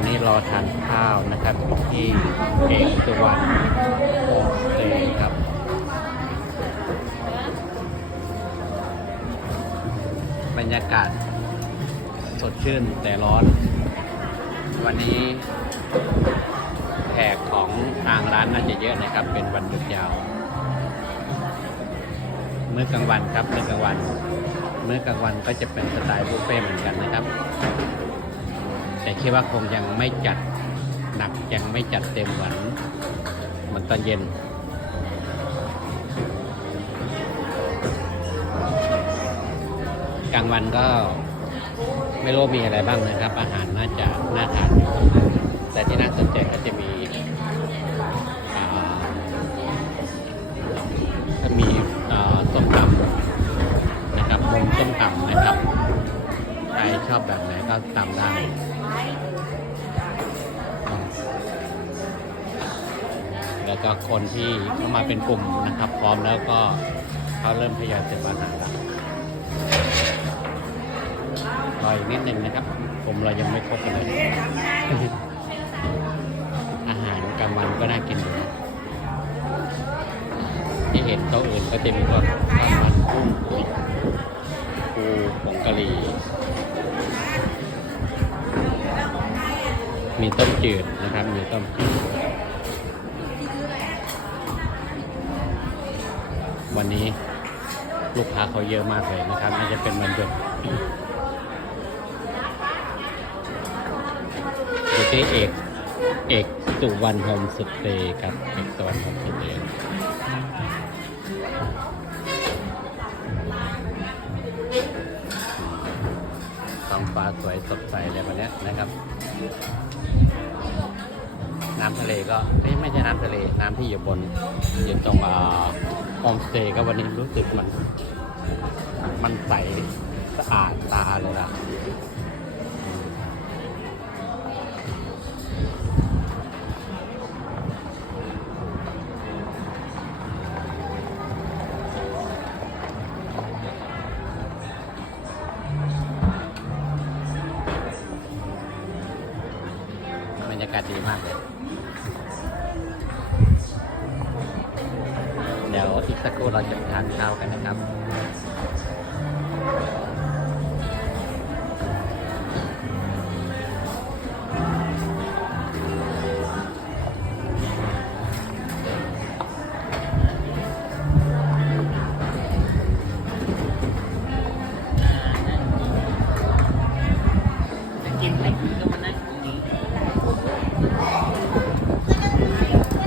อนนี้รอทานข้าวนะครับที่เอกสุวรรณโฮมสเตย์ครับบรรยากาศสดชื่นแต่ร้อน วันนี้แขกของทางร้านน่าจะเยอะนะครับ เป็นวันหยุดยาวมื้อกลางวันครับมื้อกลางวันมื้อกลางวันก็จะเป็นสไตล์บุฟเฟ่ต์เหมือนกันนะครับ คิดว่าคงยังไม่จัดหนักยังไม่จัดเต็มเหมือนเหมือนตอนเย็นกลางวันก็ไม่รู้มีอะไรบ้างนะครับ อาหารน่าจะน่าทานอยู่แต่ที่น่าสนใจก็จะมีอ่าก็มีส้มตำนะครับมุมส้มตำนะครับใครชอบแบบไหนก็ตำได้ แล้วก็คนที่เข้ามาเป็นกลุ่มนะครับ พร้อมแล้วก็เขาเริ่มทยอยเสร็จอาหารแล้วรออีกนิดนึงนะครับกลุ่มเรายังไม่ครบเลยอาหารกลางวันก็น่ากินอยู่นะที่เห็นโต๊ะอื่นก็จะมีพวกข้าวมันกุ้งปูผงกะหรี่มีต้มจืดนะครับ มีต้มจืด วันนี้ลูกค้าเขาเยอะมากเลยนะครับน่าจจะเป็นวันหยุดอยู่ที่เอกเอกสุวรรณโฮมสเตย์ครับเอกสุวรรณโฮมสเตย์ท้องฟ้าสวยสดใสเลยวันนี้นะครับ น้ำทะเลก็ไม่ใช่น้ำทะเลน้ำที่อยู่บนอยู่ตรงอ่า โฮมสเตย์ก็วันนี้รู้สึกมัน มันใสสะอาดตาเลยนะบรรยากาศดีมากเลย อีกสักครู่เราจะทานข้าวกันนะครับ จะกินอะไรก็